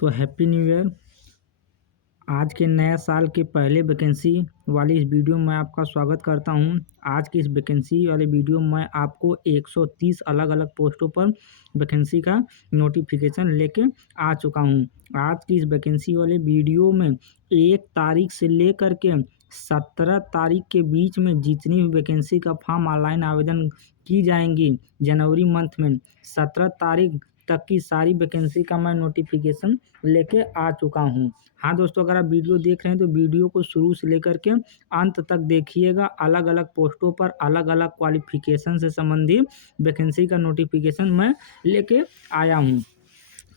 तो happy new year. आज के नए साल के पहले वैकेंसी वाली इस वीडियो में आपका स्वागत करता हूं। आज की इस वैकेंसी वाले वीडियो में आपको 130 अलग अलग पोस्टों पर वैकेंसी का नोटिफिकेशन लेके आ चुका हूं। आज की इस वैकेंसी वाले वीडियो में 1 तारीख से लेकर के 17 तारीख के बीच में जितनी भी वैकेंसी का फॉर्म ऑनलाइन आवेदन की जाएंगी जनवरी मंथ में 17 तारीख तक की सारी वैकेंसी का मैं नोटिफिकेशन लेके आ चुका हूं। हाँ दोस्तों, अगर आप वीडियो देख रहे हैं तो वीडियो को शुरू से लेकर के अंत तक देखिएगा। अलग अलग पोस्टों पर अलग अलग क्वालिफिकेशन से संबंधित वैकेंसी का नोटिफिकेशन मैं लेके आया हूँ।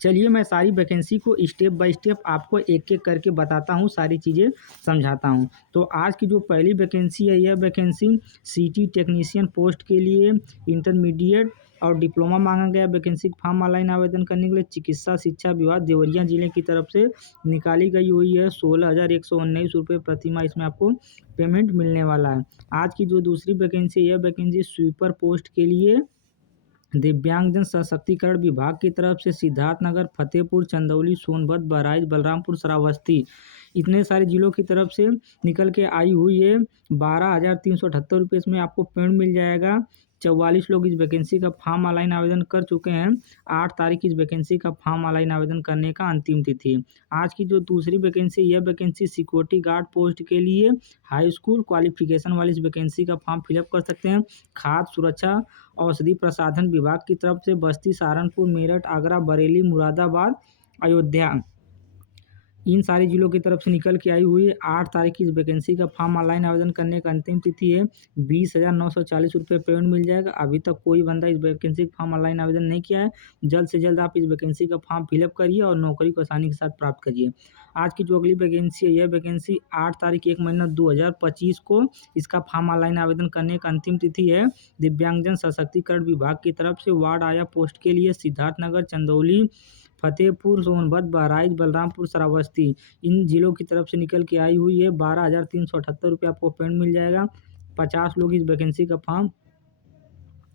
चलिए मैं सारी वैकेंसी को स्टेप बाय स्टेप आपको एक एक करके बताता हूँ, सारी चीज़ें समझाता हूँ। तो आज की जो पहली वैकेंसी है, यह वैकेंसी सिटी टेक्नीशियन पोस्ट के लिए इंटरमीडिएट और डिप्लोमा मांगा गया। वैकेंसी फॉर्म ऑनलाइन आवेदन करने के लिए चिकित्सा शिक्षा विभाग देवरिया जिले की तरफ से निकाली गई हुई है। 16,119 रुपये प्रति माह इसमें आपको पेमेंट मिलने वाला है। आज की जो दूसरी वैकेंसी है, यह वैकेंसी स्वीपर पोस्ट के लिए दिव्यांगजन सशक्तिकरण विभाग की तरफ से सिद्धार्थनगर, फतेहपुर, चंदौली, सोनभद्र, बहराइच, बलरामपुर, श्रावस्ती इतने सारे जिलों की तरफ से निकल के आई हुई है। 12,378 रुपये इसमें आपको पेमेंट मिल जाएगा। 44 लोग इस वैकेंसी का फॉर्म ऑनलाइन आवेदन कर चुके हैं। 8 तारीख इस वैकेंसी का फॉर्म ऑनलाइन आवेदन करने का अंतिम तिथि। आज की जो दूसरी वैकेंसी, यह वैकेंसी सिक्योरिटी गार्ड पोस्ट के लिए हाई स्कूल क्वालिफिकेशन वाली इस वैकेंसी का फॉर्म फिलअप कर सकते हैं। खाद्य सुरक्षा औषधि प्रसाधन विभाग की तरफ से बस्ती, सहारनपुर, मेरठ, आगरा, बरेली, मुरादाबाद, अयोध्या इन सारी जिलों की तरफ से निकल के आई हुई है। 8 तारीख की इस वैकेंसी का फॉर्म ऑनलाइन आवेदन करने का अंतिम तिथि है। 20,940 रुपये पेमेंट मिल जाएगा। अभी तक कोई बंदा इस वैकेंसी का फॉर्म ऑनलाइन आवेदन नहीं किया है, जल्द से जल्द आप इस वैकेंसी का फॉर्म फिलअप करिए और नौकरी को आसानी के साथ प्राप्त करिए। आज की जो अगली वैकेंसी है, यह वैकेंसी 8 तारीख 1 महीना 2025 को इसका फॉर्म ऑनलाइन आवेदन करने का अंतिम तिथि है। दिव्यांगजन सशक्तिकरण विभाग की तरफ से वार्ड आया पोस्ट के लिए सिद्धार्थनगर, चंदौली, फतेहपुर, सोनभद्र, बहराइच, बलरामपुर, श्रावस्ती इन जिलों की तरफ से निकल के आई हुई है। 12,378 रुपये आपको पेमेंट मिल जाएगा। 50 लोग इस वैकेंसी का फॉर्म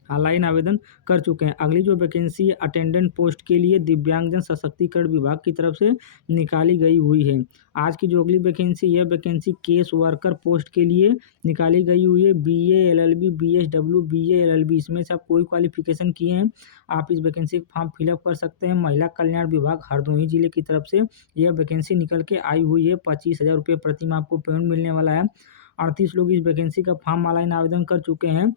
ऑनलाइन आवेदन कर चुके हैं। अगली जो वैकेंसी है अटेंडेंट पोस्ट के लिए दिव्यांगजन सशक्तिकरण विभाग की तरफ से निकाली गई हुई है। आज की जो अगली वैकेंसी, यह वैकेंसी केस वर्कर पोस्ट के लिए निकाली गई हुई है। BA LLB, BSW, BA LLB इसमें से आप कोई क्वालिफिकेशन किए हैं, आप इस वैकेंसी का फॉर्म फिलअप कर सकते हैं। महिला कल्याण विभाग हरदोई जिले की तरफ से यह वैकेंसी निकल के आई हुई है। 25,000 रुपये प्रति माह आपको पेमेंट मिलने वाला है। 38 लोग इस वैकेंसी का फॉर्म ऑनलाइन आवेदन कर चुके हैं।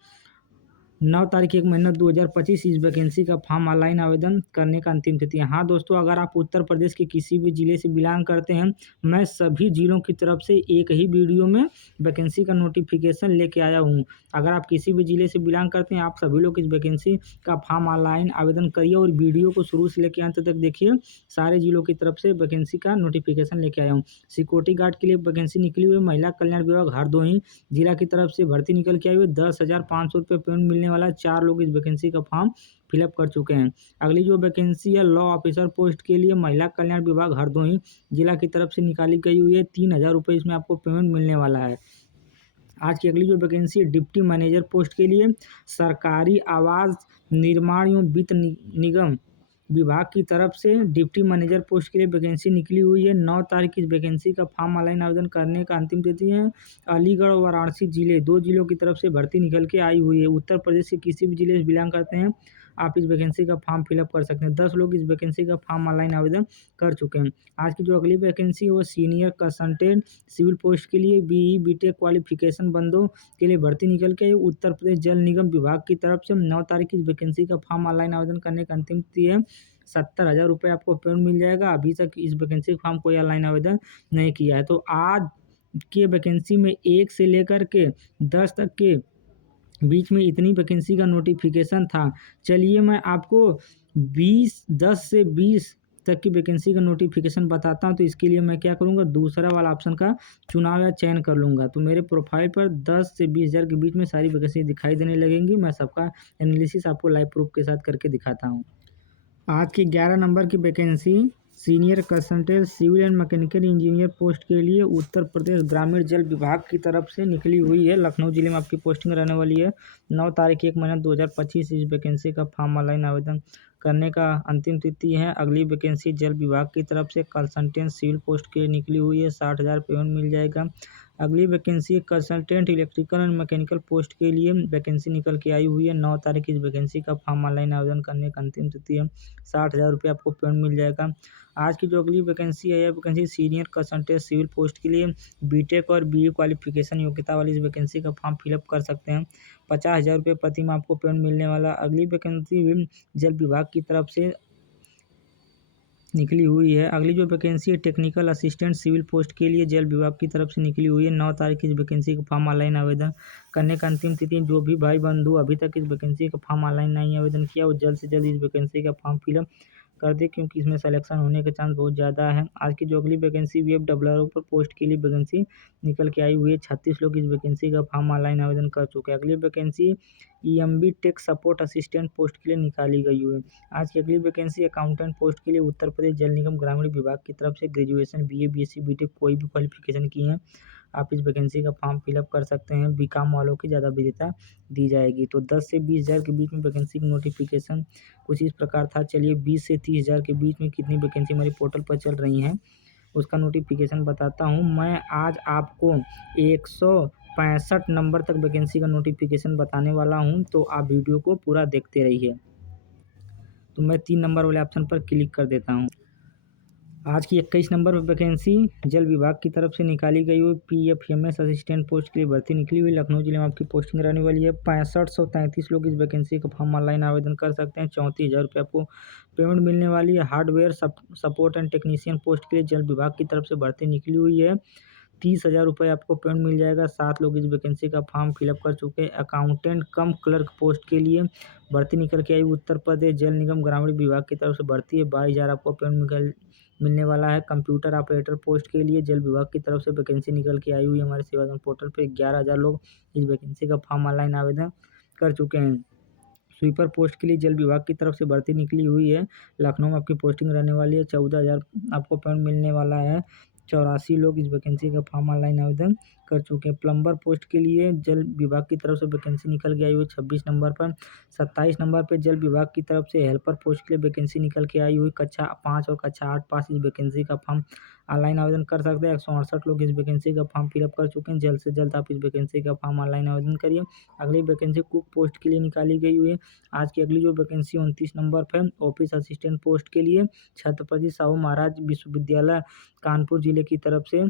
9 तारीख 1 महीना 2025 इस वैकेंसी का फॉर्म ऑनलाइन आवेदन करने का अंतिम तिथि है। हाँ दोस्तों, अगर आप उत्तर प्रदेश के किसी भी जिले से बिलोंग करते हैं, मैं सभी जिलों की तरफ से एक ही वीडियो में वैकेंसी का नोटिफिकेशन लेके आया हूँ। अगर आप किसी भी जिले से बिलोंग करते हैं, आप सभी लोग इस वैकेंसी का फॉर्म ऑनलाइन आवेदन करिए और वीडियो को शुरू से लेकर अंत तक देखिए। सारे जिलों की तरफ से वैकेंसी का नोटिफिकेशन लेके आया हूँ। सिक्योरिटी गार्ड के लिए वैकेंसी निकली हुई है। महिला कल्याण विभाग हरदोई जिला की तरफ से भर्ती निकल के आई हुई है। 10,500 रुपये पेमेंट मिलने वाला है। 4 लोग इस वैकेंसी का फॉर्म फिलअप कर चुके हैं। अगली जो वैकेंसी है लॉ ऑफिसर पोस्ट के लिए महिला कल्याण विभाग हरदोई जिला की तरफ से निकाली गई हुई है। 3,000 रुपये इसमें आपको पेमेंट मिलने वाला है। आज की अगली जो वैकेंसी है डिप्टी मैनेजर पोस्ट के लिए सरकारी आवास निर्माण एवं वित्त निगम विभाग की तरफ से डिप्टी मैनेजर पोस्ट के लिए वैकेंसी निकली हुई है। 9 तारीख इस वैकेंसी का फॉर्म ऑनलाइन आवेदन करने का अंतिम तिथि है। अलीगढ़ और वाराणसी जिले 2 जिलों की तरफ से भर्ती निकल के आई हुई है। उत्तर प्रदेश के किसी भी जिले से बिलोंग करते हैं, आप इस वैकेंसी का फॉर्म फिलअप कर सकते हैं। 10 लोग इस वैकेंसी का फॉर्म ऑनलाइन आवेदन कर चुके हैं। आज की जो अगली वैकेंसी है वो सीनियर कंसल्टेंट सिविल पोस्ट के लिए BE BTech क्वालिफिकेशन बंदों के लिए भर्ती निकल के उत्तर प्रदेश जल निगम विभाग की तरफ से 9 तारीख इस वैकेंसी का फॉर्म ऑनलाइन आवेदन करने का अंतिम तिथि है। 70,000 रुपये आपको पेमेंट मिल जाएगा। अभी तक इस वैकेंसी का फॉर्म कोई ऑनलाइन आवेदन नहीं किया है। तो आज के वैकेंसी में 1 से लेकर के 10 तक के बीच में इतनी वैकेंसी का नोटिफिकेशन था। चलिए मैं आपको 10 से 20 तक की वैकेंसी का नोटिफिकेशन बताता हूं। तो इसके लिए मैं क्या करूंगा, दूसरा वाला ऑप्शन का चुनाव या चयन कर लूँगा। तो मेरे प्रोफाइल पर 10 से 20,000 के बीच में सारी वैकेंसी दिखाई देने लगेंगी। मैं सबका एनालिसिस आपको लाइव प्रूफ के साथ करके दिखाता हूँ। आज की 11 नंबर की vacancy senior consultant civil and mechanical engineer post के लिए उत्तर प्रदेश ग्रामीण जल विभाग की तरफ से निकली हुई है। लखनऊ जिले में आपकी पोस्टिंग रहने वाली है। 9 तारीख 1 महीना 2025 इस वैकेंसी का फॉर्म ऑनलाइन आवेदन करने का अंतिम तिथि है। अगली वैकेंसी जल विभाग की तरफ से कंसल्टेंट सिविल पोस्ट के लिए निकली हुई है, 60,000 पेमेंट मिल जाएगा। अगली vacancy consultant electrical and mechanical post के लिए वैकेंसी निकल के आई हुई है। 9 तारीख इस वैकेंसी का फॉर्म ऑनलाइन आवेदन करने का अंतिम तिथि है। 60,000 रुपये आपको पेमेंट मिल जाएगा। आज की जो अगली वैकेंसी है, यह vacancy senior consultant civil post के लिए बीटेक और बीए क्वालिफिकेशन योग्यता वाली इस वैकेंसी का फॉर्म फिलअप कर सकते हैं। 50,000 रुपये प्रति माह आपको पेमेंट मिलने वाला। अगली वैकेंसी भी जल विभाग की तरफ से निकली हुई है। अगली जो वैकेंसी है टेक्निकल असिस्टेंट सिविल पोस्ट के लिए जल विभाग की तरफ से निकली हुई है। 9 तारीख की इस वैकेंसी का फॉर्म ऑनलाइन आवेदन करने का अंतिम तिथि। जो भी भाई बंधु अभी तक इस वैकेंसी का फॉर्म ऑनलाइन नहीं आवेदन किया, वो जल्द से जल्द इस वैकेंसी का फॉर्म फिलअप कर दे, क्योंकि इसमें सिलेक्शन होने के चांस बहुत ज़्यादा है। आज की जो अगली वैकेंसी वेब डेवलपर पर पोस्ट के लिए वैकेंसी निकल के आई हुई है। 36 लोग इस वैकेंसी का फॉर्म ऑनलाइन आवेदन कर चुके हैं। अगली vacancy EMB tech support assistant post के लिए निकाली गई हुई है। आज की अगली वैकेंसी अकाउंटेंट पोस्ट के लिए उत्तर प्रदेश जल निगम ग्रामीण विभाग की तरफ से ग्रेजुएशन बीए बीएससी बीटेक कोई भी क्वालिफिकेशन की है, आप इस वैकेंसी का फॉर्म फिलअप कर सकते हैं। बीकॉम वालों की ज़्यादा वरीयता दी जाएगी। तो 10 से 20,000 के बीच में वैकेंसी की नोटिफिकेशन कुछ इस प्रकार था। चलिए 20 से 30,000 के बीच में कितनी वैकेंसी हमारे पोर्टल पर चल रही हैं, उसका नोटिफिकेशन बताता हूँ। मैं आज आपको 165 नंबर तक वैकेंसी का नोटिफिकेशन बताने वाला हूँ, तो आप वीडियो को पूरा देखते रहिए। तो मैं 3 नंबर वाले ऑप्शन पर क्लिक कर देता हूँ। आज की 21 नंबर पर वैकेंसी जल विभाग की तरफ से निकाली गई हुई पीएफएमएस असिस्टेंट पोस्ट के लिए भर्ती निकली हुई। लखनऊ जिले में आपकी पोस्टिंग रहने वाली है। 6533 लोग इस वैकेंसी का फॉर्म ऑनलाइन आवेदन कर सकते हैं। 34,000 रुपये आपको पेमेंट मिलने वाली है। Hardware support and technician post के लिए जल विभाग की तरफ से भर्ती निकली हुई है। 30,000 रुपये आपको पेमेंट मिल जाएगा। 7 लोग इस वैकेंसी का फॉर्म फिलअप कर चुके हैं। अकाउंटेंट कम क्लर्क पोस्ट के लिए भर्ती निकल के आई। उत्तर प्रदेश जल निगम ग्रामीण विभाग की तरफ से भर्ती है। 22,000 आपको पेमेंट मिलने वाला है। कंप्यूटर ऑपरेटर पोस्ट के लिए जल विभाग की तरफ से वैकेंसी निकल के आई हुई है। हमारे सेवादन पोर्टल पे 11,000 लोग इस वैकेंसी का फॉर्म ऑनलाइन आवेदन कर चुके हैं। स्वीपर पोस्ट के लिए जल विभाग की तरफ से भर्ती निकली हुई है। लखनऊ में आपकी पोस्टिंग रहने वाली है। 14,000 आपको पेमेंट मिलने वाला है। 84 लोग इस वैकेंसी का फॉर्म ऑनलाइन आवेदन कर चुके हैं। प्लम्बर पोस्ट के लिए जल विभाग की तरफ से वैकेंसी निकल के आई हुई 26 नंबर पर। 27 नंबर पर जल विभाग की तरफ से हेल्पर पोस्ट के लिए वैकेंसी निकल के आई हुई। कक्षा 5 और कक्षा 8 पास इस वैकेंसी का फॉर्म ऑनलाइन आवेदन कर सकते हैं। 168 लोग इस वैकेंसी का फॉर्म फिलअप कर चुके हैं। जल्द से जल्द आप इस वैकेंसी का फॉर्म ऑनलाइन आवेदन करिए। अगली वैकेंसी कुक पोस्ट के लिए निकाली गई हुई है। आज की अगली जो वैकेंसी 29 नंबर पर ऑफिस असिस्टेंट पोस्ट के लिए छत्रपति साहू महाराज विश्वविद्यालय कानपुर जिले की तरफ से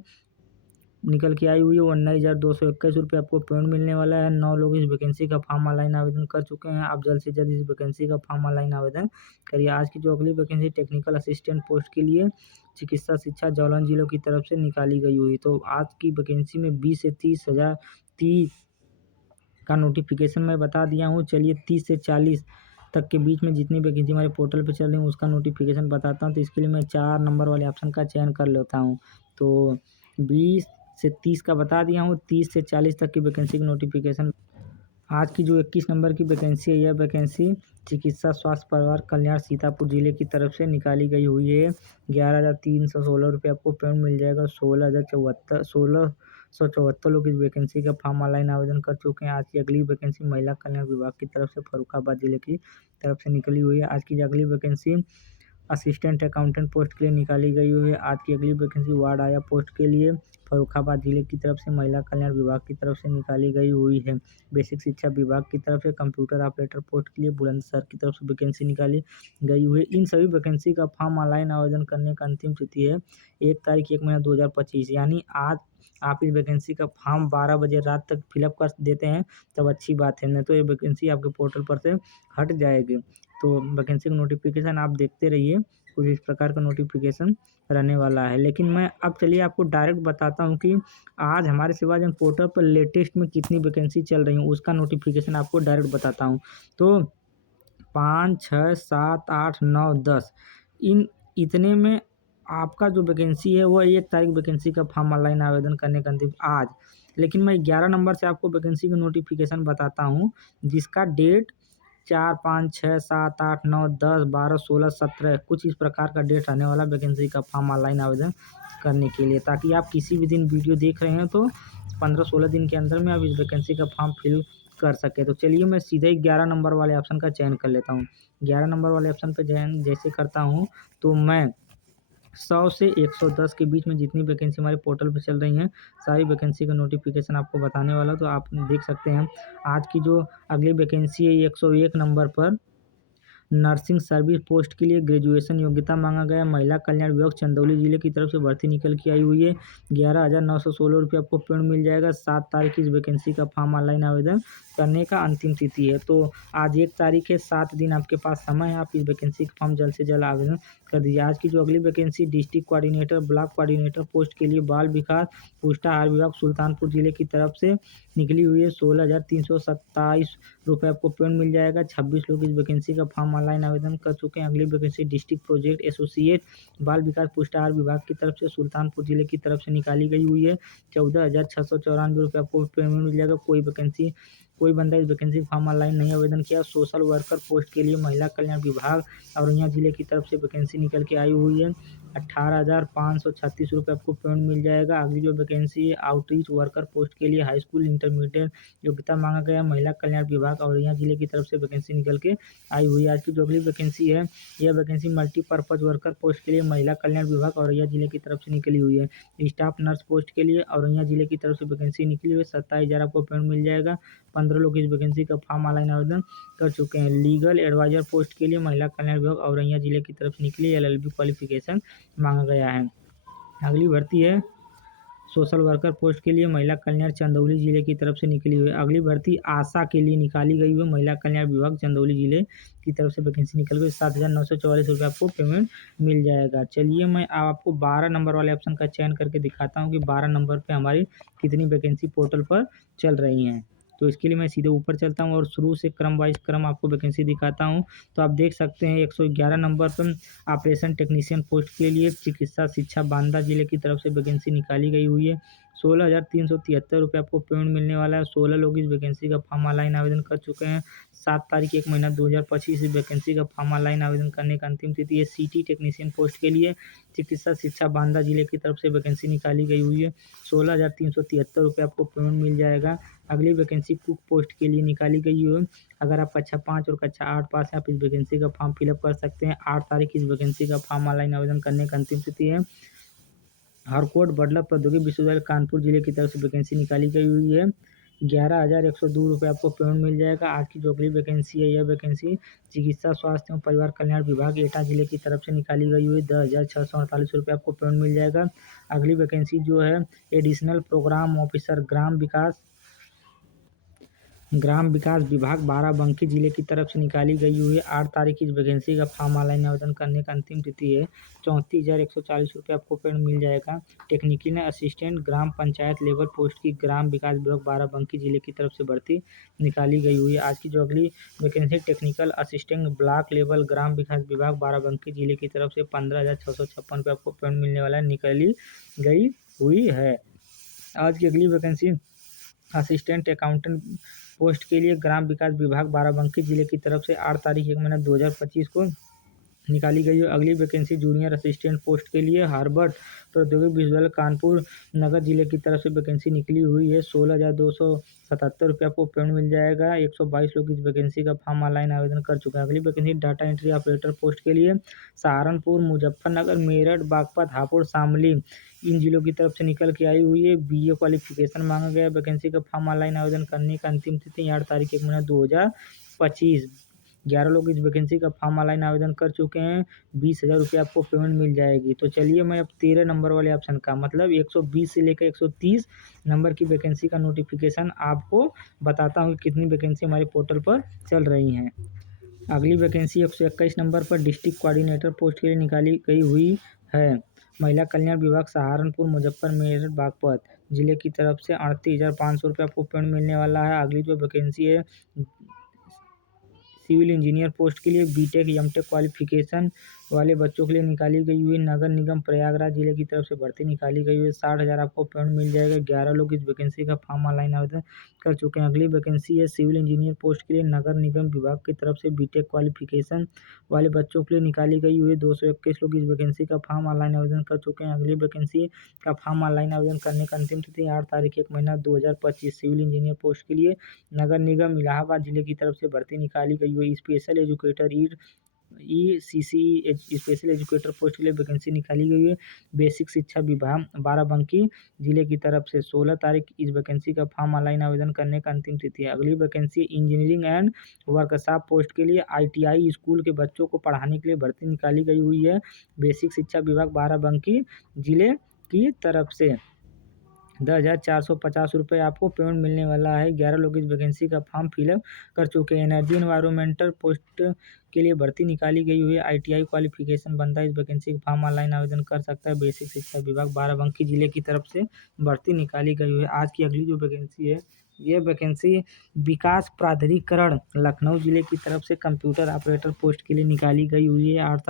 निकल के आई हुई है। 19,221 रुपये आपको पेमेंट मिलने वाला है। 9 लोग इस वैकेंसी का फॉर्म ऑनलाइन आवेदन कर चुके हैं। आप जल्द से जल्द इस वैकेंसी का फॉर्म ऑनलाइन आवेदन करिए। आज की जो अगली वैकेंसी टेक्निकल असिस्टेंट पोस्ट के लिए चिकित्सा शिक्षा जालौन जिलों की तरफ से निकाली गई हुई। तो आज की वैकेंसी में 20 से 30,030 का नोटिफिकेशन मैं बता दिया हूँ। चलिए 30 से 40 तक के बीच में जितनी वैकेंसी हमारे पोर्टल पे चल रही है उसका नोटिफिकेशन बताता हूँ। तो इसके लिए मैं 4 नंबर वाले ऑप्शन का चयन कर लेता हूँ। तो 20 से 30 का बता दिया हूँ। 30 से 40 तक की वैकेंसी की नोटिफिकेशन। आज की जो 21 नंबर की वैकेंसी है, यह वैकेंसी चिकित्सा स्वास्थ्य परिवार कल्याण सीतापुर जिले की तरफ से निकाली गई हुई है। 11,316 रुपये आपको पेमेंट मिल जाएगा। 16,174 लोग इस वैकेंसी का फॉर्म ऑनलाइन आवेदन कर चुके हैं। आज की अगली वैकेंसी महिला कल्याण विभाग की तरफ से फर्रुखाबाद जिले की तरफ से निकली हुई है। आज की अगली वैकेंसी असिस्टेंट अकाउंटेंट पोस्ट के लिए निकाली गई हुई है। आज की अगली वैकेंसी वार्ड आया पोस्ट के लिए फर्रुखाबाद जिले की तरफ से महिला कल्याण विभाग की तरफ से निकाली गई हुई है। बेसिक शिक्षा विभाग की तरफ से कंप्यूटर ऑपरेटर पोस्ट के लिए बुलंदशहर की तरफ से वैकेंसी निकाली गई हुई है। इन सभी वैकेंसी का फॉर्म ऑनलाइन आवेदन करने का अंतिम तिथि है 1 तारीख 1 महीना 2025, यानी आज आप इस वैकेंसी का फॉर्म 12 बजे रात तक फिलअप कर देते हैं तब अच्छी बात है, नहीं तो ये वैकेंसी आपके पोर्टल पर से हट जाएगी। तो वैकेंसी का नोटिफिकेशन आप देखते रहिए, कुछ इस प्रकार का नोटिफिकेशन रहने वाला है। लेकिन मैं अब चलिए आपको डायरेक्ट बताता हूँ कि आज हमारे सेवाजन पोर्टल पर लेटेस्ट में कितनी वैकेंसी चल रही है, उसका नोटिफिकेशन आपको डायरेक्ट बताता हूँ। तो 5, 6, 7, 8, 9, 10 इतने में आपका जो वैकेंसी है वो 1 तारीख वैकेंसी का फॉर्म ऑनलाइन आवेदन करने का अंतिम आज। लेकिन मैं 11 नंबर से आपको वैकेंसी का नोटिफिकेशन बताता हूँ, जिसका डेट 4, 5, 6, 7, 8, 9, 10, 12, 16, 17 कुछ इस प्रकार का डेट आने वाला वैकेंसी का फॉर्म ऑनलाइन आवेदन करने के लिए, ताकि आप किसी भी दिन वीडियो देख रहे हैं तो 15-16 दिन के अंदर में आप इस वैकेंसी का फॉर्म फिल कर सके। तो चलिए मैं सीधे ही 11 नंबर वाले ऑप्शन का चयन कर लेता हूँ। 11 नंबर वाले ऑप्शन पे चयन जैसे करता हूँ तो मैं 100 से 110 के बीच में जितनी वैकेंसी हमारे पोर्टल पे चल रही हैं, सारी वैकेंसी का नोटिफिकेशन आपको बताने वाला हूँ। तो आप देख सकते हैं आज की जो अगली वैकेंसी है, ये 101 नंबर पर नर्सिंग सर्विस पोस्ट के लिए ग्रेजुएशन योग्यता मांगा गया। महिला कल्याण विभाग चंदौली जिले की तरफ से भर्ती निकल के आई हुई है। 11,916 आपको पेमेंट मिल जाएगा। 7 तारीख इस वैकेंसी का फॉर्म ऑनलाइन आवेदन करने का अंतिम तिथि है। तो आज 1 तारीख है, 7 दिन आपके पास समय है। आप इस वैकेंसी का फॉर्म जल्द से जल्द आवेदन कर दीजिए। आज की जो अगली vacancy district coordinator block coordinator post के लिए बाल विकास पुष्टाहार विभाग सुल्तानपुर जिले की तरफ से निकली हुई है। 16,327 रुपये आपको पेमेंट मिल जाएगा। 26 लोग इस वैकेंसी का फॉर्म ऑनलाइन आवेदन कर चुके हैं। अगली वैकेंसी डिस्ट्रिक्ट प्रोजेक्ट एसोसिएट बाल विकास पुष्टाहार विभाग की तरफ से सुल्तानपुर जिले की तरफ से निकाली गई हुई है। 14,694 रुपये आपको पेमेंट मिल जाएगा। कोई बंदा इस वैकेंसी फॉर्म ऑनलाइन नहीं आवेदन किया। सोशल वर्कर पोस्ट के लिए महिला कल्याण विभाग औरैया जिले की तरफ से वैकेंसी निकल के आई हुई है। 18,536 रुपये आपको पेमेंट मिल जाएगा। अगली जो वैकेंसी है आउटरीच वर्कर पोस्ट के लिए हाई स्कूल इंटरमीडिएट योग्यता मांगा गया। महिला कल्याण विभाग औरैया जिले की तरफ से वैकेंसी निकल के आई हुई है। आज की जो अगली वैकेंसी है, यह वैकेंसी मल्टीपर्पज वर्कर पोस्ट के लिए महिला कल्याण विभाग औरैया जिले की तरफ से निकली हुई है। स्टाफ नर्स पोस्ट के लिए औरैया जिले की तरफ से वैकेंसी निकली हुई है। 27,000 आपको पेमेंट मिल जाएगा। 15 लोग इस वैकेंसी का फॉर्म ऑनलाइन आवेदन कर चुके हैं। लीगल एडवाइजर पोस्ट के लिए महिला कल्याण विभाग औरैया जिले की तरफ से निकली LLB क्वालिफिकेशन मांगा गया है। अगली भर्ती है सोशल वर्कर पोस्ट के लिए महिला कल्याण चंदौली जिले की तरफ से निकली हुई है। अगली भर्ती आशा के लिए निकाली गई है। महिला कल्याण विभाग चंदौली जिले की तरफ से वैकेंसी निकल गई। 7,944 रुपये आपको पेमेंट मिल जाएगा। चलिए मैं आपको 12 नंबर वाले ऑप्शन का चयन करके दिखाता हूँ कि 12 नंबर पे हमारी कितनी वैकेंसी पोर्टल पर चल रही हैं। तो इसके लिए मैं सीधे ऊपर चलता हूँ और शुरू से क्रम आपको वैकेंसी दिखाता हूँ। तो आप देख सकते हैं 111 नंबर पर ऑपरेशन टेक्नीशियन पोस्ट के लिए चिकित्सा शिक्षा बांदा जिले की तरफ से वैकेंसी निकाली गई हुई है। 16,373 रुपये आपको पेमेंट मिलने वाला है। 16 लोग इस वैकेंसी का फॉर्म ऑनलाइन आवेदन कर चुके हैं। 7 तारीख 1 महीना 2025 इस वैकेंसी का फॉर्म ऑनलाइन आवेदन करने का अंतिम तिथि है। सिटी टेक्नीशियन पोस्ट के लिए चिकित्सा शिक्षा बांदा जिले की तरफ से वैकेंसी निकाली गई हुई है। 16,373 रुपये आपको पेमेंट मिल जाएगा। अगली वैकेंसी कुक पोस्ट के लिए निकाली गई है। अगर आप कक्षा 5 और कक्षा 8 पास हैं, आप इस वैकेंसी का फॉर्म फिलअप कर सकते हैं। 8 तारीख इस वैकेंसी का फॉर्म ऑनलाइन आवेदन करने का अंतिम तिथि है। हरकोट बडला प्रौद्योगिकी विश्वविद्यालय कानपुर जिले की तरफ से वैकेंसी निकाली गई हुई है। 11,102 रुपये आपको पेमेंट मिल जाएगा। आज की जो अगली वैकेंसी है, यह वैकेंसी चिकित्सा स्वास्थ्य एवं परिवार कल्याण विभाग एटा जिले की तरफ से निकाली गई हुई। 10,648 रुपये आपको पेमेंट मिल जाएगा। अगली वैकेंसी जो है एडिशनल प्रोग्राम ऑफिसर ग्राम विकास विभाग बाराबंकी जिले की तरफ से निकाली गई हुई है। 8 तारीख इस वैकेंसी का फॉर्म ऑनलाइन आवेदन करने का अंतिम तिथि है। 34,140 रुपये आपको पेमेंट मिल जाएगा। टेक्निकल असिस्टेंट ग्राम पंचायत लेवल पोस्ट की ग्राम विकास विभाग बाराबंकी जिले की तरफ से भर्ती निकाली गई हुई है। आज की जो अगली vacancy technical assistant block level ग्राम विकास विभाग बाराबंकी जिले की तरफ से 15,656 रुपये आपको पेमेंट मिलने वाला है, निकाली गई हुई है। आज की अगली वैकेंसी असिस्टेंट अकाउंटेंट पोस्ट के लिए ग्राम विकास विभाग बाराबंकी जिले की तरफ से 8 तारीख 1 महीना 2025 को निकाली गई है। अगली वैकेंसी जूनियर असिस्टेंट पोस्ट के लिए हार्वर्ड प्रौद्योगिकी विश्वविद्यालय कानपुर नगर जिले की तरफ से वैकेंसी निकली हुई है। 16,277 रुपये आपको पेमेंट मिल जाएगा। 122 लोग इस वैकेंसी का फॉर्म ऑनलाइन आवेदन कर चुके हैं। अगली vacancy data entry operator post के लिए सहारनपुर मुजफ्फरनगर मेरठ बागपत हापुड़ शामली इन जिलों की तरफ से निकल के आई हुई है। BA क्वालिफिकेशन मांगा गया। वैकेंसी का फॉर्म ऑनलाइन आवेदन करने का अंतिम तिथि 8 तारीख 1 महीना 2025। 11 लोग इस वैकेंसी का फॉर्म ऑनलाइन आवेदन कर चुके हैं। 20,000 रुपये आपको पेमेंट मिल जाएगी। तो चलिए मैं अब 13 नंबर वाले ऑप्शन का मतलब 120 से लेकर 130 नंबर की वैकेंसी का नोटिफिकेशन आपको बताता हूँ कि कितनी वैकेंसी हमारे पोर्टल पर चल रही हैं। अगली वैकेंसी 121 नंबर पर डिस्ट्रिक्ट कोऑर्डिनेटर पोस्ट के लिए निकाली गई हुई है। महिला कल्याण विभाग सहारनपुर मुजफ्फर मेरठ बागपत जिले की तरफ से 38,500 रुपये आपको पेमेंट मिलने वाला है। अगली जो वैकेंसी है सिविल इंजीनियर पोस्ट के लिए BTech MTech क्वालिफिकेशन वाले बच्चों के लिए निकाली गई हुई नगर निगम प्रयागराज जिले की तरफ से भर्ती निकाली गई हुई 60,000 आपको पेमेंट मिल जाएगा। 11 लोग इस वैकेंसी का फॉर्म ऑनलाइन आवेदन कर चुके हैं। अगली वैकेंसी है सिविल इंजीनियर पोस्ट के लिए नगर निगम विभाग की तरफ से बीटेक क्वालिफिकेशन वाले बच्चों के लिए निकाली गई हुई 221 लोग इस वैकेंसी का फॉर्म ऑनलाइन आवेदन कर चुके हैं। अगली वैकेंसी का फॉर्म ऑनलाइन आवेदन करने का अंतिम तिथि 8 तारीख 1 महीना 2025 सिविल इंजीनियर पोस्ट के लिए नगर निगम इलाहाबाद जिले की तरफ से भर्ती निकाली गई हुई special educator ECC special educator post के लिए वैकेंसी निकाली गई है। बेसिक शिक्षा विभाग बाराबंकी जिले की तरफ से 16 तारीख इस वैकेंसी का फॉर्म ऑनलाइन आवेदन करने का अंतिम तिथि है। अगली vacancy engineering and workshop post के लिए ITI स्कूल के बच्चों को पढ़ाने के लिए भर्ती निकाली गई हुई है। बेसिक शिक्षा विभाग बाराबंकी जिले की तरफ से 10,450 रुपये आपको पेमेंट मिलने वाला है। 11 लोग इस वैकेंसी का फॉर्म फिलअप कर चुके हैं। एनर्जी एनवायरमेंटल पोस्ट के लिए भर्ती निकाली गई हुई है। ITI क्वालिफिकेशन बनता है इस वैकेंसी का फॉर्म ऑनलाइन आवेदन कर सकता है। बेसिक शिक्षा विभाग बाराबंकी जिले की तरफ से भर्ती निकाली गई हुई है। आज की अगली जो वैकेंसी है ये वैकेंसी विकास प्राधिकरण लखनऊ जिले की तरफ से कंप्यूटर ऑपरेटर पोस्ट के लिए निकाली गई हुई है। 8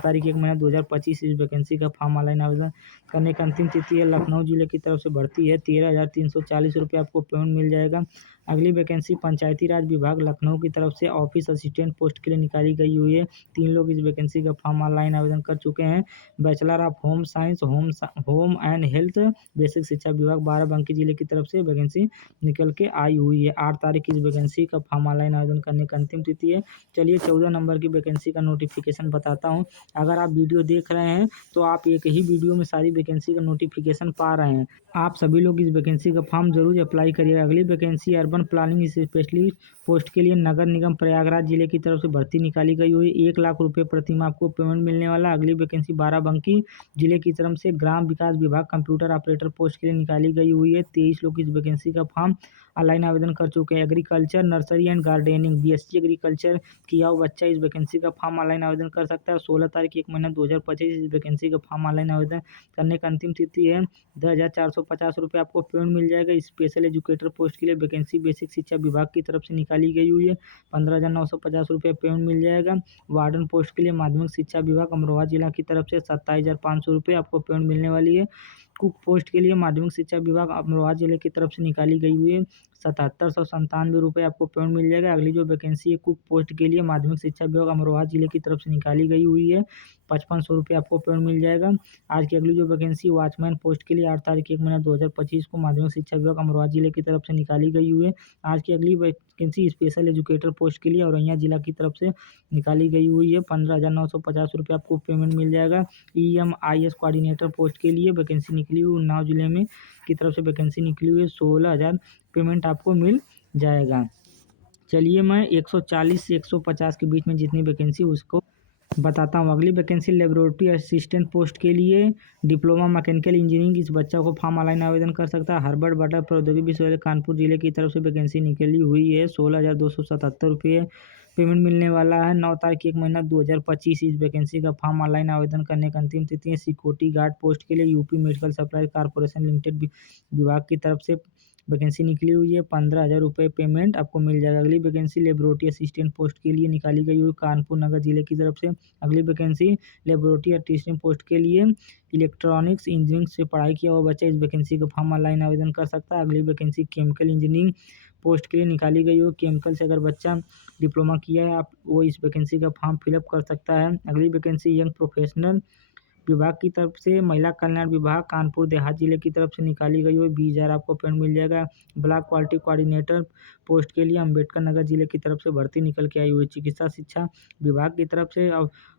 तारीख 1 महीना 2025 इस वैकेंसी का फॉर्म ऑनलाइन आवेदन करने का अंतिम तिथि है। लखनऊ जिले की तरफ से भर्ती है। 13,340 रुपये आपको पेमेंट मिल जाएगा। अगली वैकेंसी पंचायती राज विभाग लखनऊ की तरफ से ऑफिस असिस्टेंट पोस्ट के लिए निकाली गई हुई है। 3 लोग इस वैकेंसी का फॉर्म ऑनलाइन आवेदन कर चुके हैं। Bachelor of home science home and health basic शिक्षा विभाग बाराबंकी जिले की तरफ से वैकेंसी निकल के आई हुई है। 8 तारीख इस वैकेंसी का फॉर्म ऑनलाइन आवेदन करने का अंतिम तिथि है। चलिए 14 नंबर की वैकेंसी का नोटिफिकेशन बताता हूँ। अगर आप वीडियो देख रहे हैं तो आप एक ही वीडियो में सारी वैकेंसी का नोटिफिकेशन पा रहे हैं। आप सभी लोग इस वैकेंसी का फॉर्म जरूर अप्लाई करिएगा। अगली vacancy urban planning specialist post के लिए नगर निगम प्रयागराज जिले की तरफ से भर्ती निकाली गई हुई 1 लाख रुपये प्रति माह आपको पेमेंट मिलने वाला। अगली वैकेंसी बाराबंकी जिले की तरफ से ग्राम विकास विभाग कंप्यूटर ऑपरेटर पोस्ट के लिए निकाली गई हुई है। 23 लोग इस वैकेंसी का फॉर्म ऑनलाइन आवेदन कर चुके हैं। Agriculture nursery and gardening BSc agriculture किया हुआ बच्चा इस वैकेंसी का फॉर्म ऑनलाइन आवेदन कर सकता है। 16 तारीख 1 महीना 2025 इस वैकेंसी का फॉर्म ऑनलाइन आवेदन करने का अंतिम तिथि है। 10,450 रुपये आपको पेमेंट मिल जाएगा। स्पेशल एजुकेटर पोस्ट के लिए वैकेंसी बेसिक शिक्षा विभाग की तरफ से निकाली गई हुई है। 15,950 रुपये पेमेंट मिल जाएगा। वार्डन पोस्ट के लिए माध्यमिक शिक्षा विभाग अमरोहा जिला की तरफ से 27,500 रुपये आपको पेमेंट मिलने वाली है। कुक पोस्ट के लिए माध्यमिक शिक्षा विभाग अमरोहा जिले की तरफ से निकाली गई हुई है। 7,797 रुपये आपको पेमेंट मिल जाएगा। अगली जो वैकेंसी है कुक पोस्ट के लिए माध्यमिक शिक्षा विभाग अमरोहा जिले की तरफ से निकाली गई हुई है। 5,500 रुपये आपको पेमेंट मिल जाएगा। आज की अगली जो वैकेंसी वॉचमैन पोस्ट के लिए 8 तारीख 1 महीना 2025 को माध्यमिक शिक्षा विभाग अमरोहा जिले की तरफ से निकाली गई हुई है। आज की अगली वैकेंसी स्पेशल एजुकेटर पोस्ट के लिए औरैया जिला की तरफ से निकाली गई हुई है। 15,950 रुपये आपको पेमेंट मिल जाएगा। EMIS कोऑर्डिनेटर पोस्ट के लिए वैकेंसी निकली हुई उन्नाव जिले में की तरफ से वैकेंसी निकली हुई है। 16,000 पेमेंट आपको मिल जाएगा। चलिए मैं 140 से 150 के बीच में जितनी वैकेंसी उसको बताता हूँ। अगली वैकेंसी लेबोरेटरी असिस्टेंट पोस्ट के लिए डिप्लोमा मैकेनिकल इंजीनियरिंग इस बच्चा को फॉर्म ऑनलाइन आवेदन कर सकता है। हर्बर्ट बटर प्रौद्योगिकी विश्वविद्यालय कानपुर जिले की तरफ से वैकेंसी निकली हुई है। 16,277 रुपये पेमेंट मिलने वाला है। 9 तारीख 1 महीना 2025 इस वैकेंसी का फॉर्म ऑनलाइन आवेदन करने का अंतिम तिथि है। सिक्योरिटी गार्ड पोस्ट के लिए UP medical supply corporation limited विभाग की तरफ से वैकेंसी निकली हुई है। 15,000 रुपये पेमेंट आपको मिल जाएगा। अगली वैकेंसी लेबोरेटरी असिस्टेंट पोस्ट के लिए निकाली गई हुई कानपुर नगर जिले की तरफ से। अगली वैकेंसी लेबोरेटरी असिस्टेंट पोस्ट के लिए इलेक्ट्रॉनिक्स इंजीनियरिंग से पढ़ाई किया हुआ बच्चा इस वैकेंसी का फॉर्म ऑनलाइन आवेदन कर सकता है। अगली वैकेंसी केमिकल इंजीनियरिंग पोस्ट के लिए निकाली गई हो। केमिकल से अगर बच्चा डिप्लोमा किया है आप वो इस वैकेंसी का फॉर्म फिलअप कर सकता है। अगली वैकेंसी यंग प्रोफेशनल विभाग की तरफ से महिला कल्याण विभाग कानपुर देहात जिले की तरफ से निकाली गई हुई 20,000 आपको पेमेंट मिल जाएगा। ब्लॉक क्वालिटी कोऑर्डिनेटर पोस्ट के लिए अम्बेडकर नगर जिले की तरफ से भर्ती निकल के आई हुई। चिकित्सा शिक्षा विभाग की तरफ से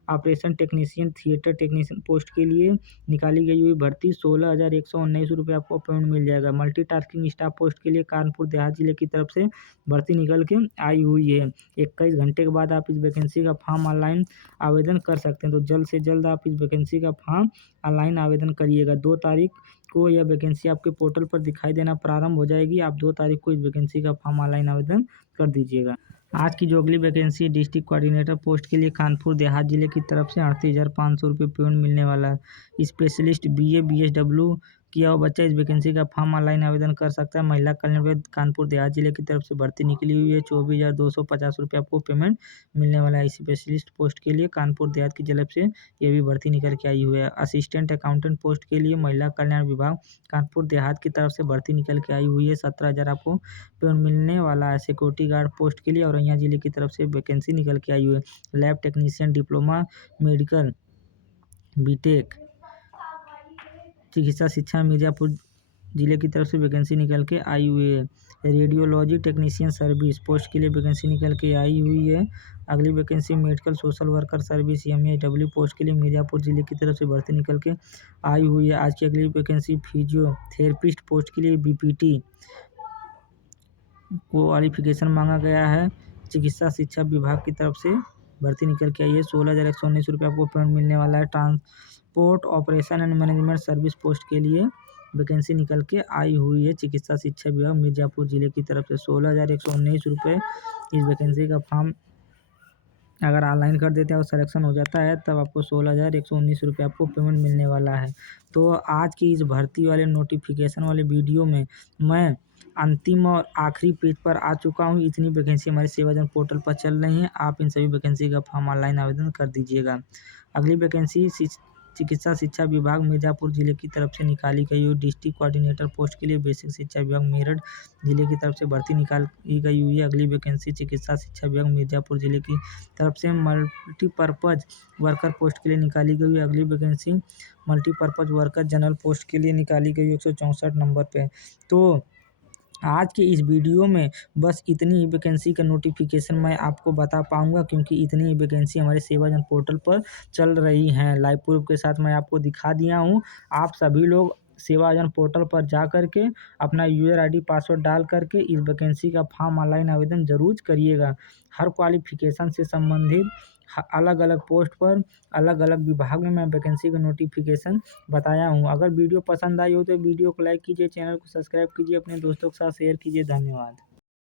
operation technician theatre technician post के लिए निकाली गई हुई भर्ती 16,119 रुपये आपको पेमेंट मिल जाएगा। मल्टीटास्किंग स्टाफ पोस्ट के लिए कानपुर देहात जिले की तरफ से भर्ती निकल के आई हुई है। 21 घंटे के बाद आप इस वैकेंसी का फॉर्म ऑनलाइन आवेदन कर सकते हैं। तो जल्द से जल्द आप इस वैकेंसी का फॉर्म ऑनलाइन आवेदन करिएगा। 2 तारीख को यह वैकेंसी आपके पोर्टल पर दिखाई देना प्रारंभ हो जाएगी। आप 2 तारीख को इस वैकेंसी का फॉर्म ऑनलाइन आवेदन कर दीजिएगा। आज की जो अगली वैकेंसी है डिस्ट्रिक्ट कोऑर्डिनेटर पोस्ट के लिए कानपुर देहात जिले की तरफ से 38,500 रुपये पेमेंट मिलने वाला है। स्पेशलिस्ट BA BSW किया हुआ बच्चा इस वैकेंसी का फॉर्म ऑनलाइन आवेदन कर सकता है। महिला कल्याण विभाग कानपुर देहात जिले की तरफ से भर्ती निकली हुई है। 24,250 रुपये आपको पेमेंट मिलने वाला है। इस स्पेशलिस्ट पोस्ट के लिए कानपुर देहात की तरफ से ये भी भर्ती निकल के आई हुई है। असिस्टेंट अकाउंटेंट पोस्ट के लिए महिला कल्याण विभाग कानपुर देहात की तरफ से भर्ती निकल के आई हुई है। 17,000 आपको पेमेंट मिलने वाला है। सिक्योरिटी गार्ड पोस्ट के लिए औरैया जिले की तरफ से वैकेंसी निकल के आई हुई है। Lab technician, diploma, medical, B Tech, चिकित्सा शिक्षा मिर्जापुर जिले की तरफ से वैकेंसी निकल के आई हुई है। रेडियोलॉजी टेक्नीशियन सर्विस पोस्ट के लिए वैकेंसी निकल के आई हुई है। अगली vacancy medical social worker service MAW post के लिए मिर्जापुर जिले की तरफ से भर्ती निकल के आई हुई है। आज की अगली वैकेंसी फिजियोथेरेपिस्ट पोस्ट के लिए BPT क्वालिफिकेशन मांगा गया है। चिकित्सा शिक्षा विभाग की तरफ से भर्ती निकल के आई है। 16,119 रुपये आपको पेमेंट मिलने वाला है। Transport operation and management service post के लिए वैकेंसी निकल के आई हुई है। चिकित्सा शिक्षा विभाग मिर्जापुर जिले की तरफ से 16,119 रुपये इस वैकेंसी का फॉर्म अगर ऑनलाइन कर देते हैं और सिलेक्शन हो जाता है तब आपको 16,119 रुपये आपको पेमेंट मिलने वाला है। तो आज की इस भर्ती वाले नोटिफिकेशन वाले वीडियो में मैं अंतिम और आखिरी पेज पर आ चुका हूँ। इतनी वैकेंसी हमारे सेवाजन पोर्टल पर चल रही हैं। आप इन सभी वैकेंसी का फॉर्म ऑनलाइन आवेदन कर दीजिएगा। अगली वैकेंसी चिकित्सा शिक्षा विभाग मिर्जापुर जिले की तरफ से निकाली गई हुई डिस्ट्रिक्ट कोऑर्डिनेटर पोस्ट के लिए बेसिक शिक्षा विभाग मेरठ जिले की तरफ से भर्ती निकाली गई हुई है। अगली वैकेंसी चिकित्सा शिक्षा विभाग मिर्जापुर जिले की तरफ से मल्टीपर्पज़ वर्कर पोस्ट के लिए निकाली गई है। अगली vacancy multipurpose worker general post के लिए निकाली गई 164 नंबर पे। तो आज के इस वीडियो में बस इतनी ही वैकेंसी का नोटिफिकेशन मैं आपको बता पाऊंगा, क्योंकि इतनी ही वैकेंसी हमारे सेवाजन पोर्टल पर चल रही हैं। लाइव प्रूफ के साथ मैं आपको दिखा दिया हूं। आप सभी लोग सेवाजन पोर्टल पर जा करके अपना यूज़र ID पासवर्ड डाल करके इस वैकेंसी का फॉर्म ऑनलाइन आवेदन ज़रूर करिएगा। हर क्वालिफिकेशन से संबंधित अलग अलग पोस्ट पर अलग अलग विभाग में मैं वैकेंसी का नोटिफिकेशन बताया हूँ। अगर वीडियो पसंद आई हो तो वीडियो को लाइक कीजिए, चैनल को सब्सक्राइब कीजिए, अपने दोस्तों के साथ शेयर कीजिए। धन्यवाद।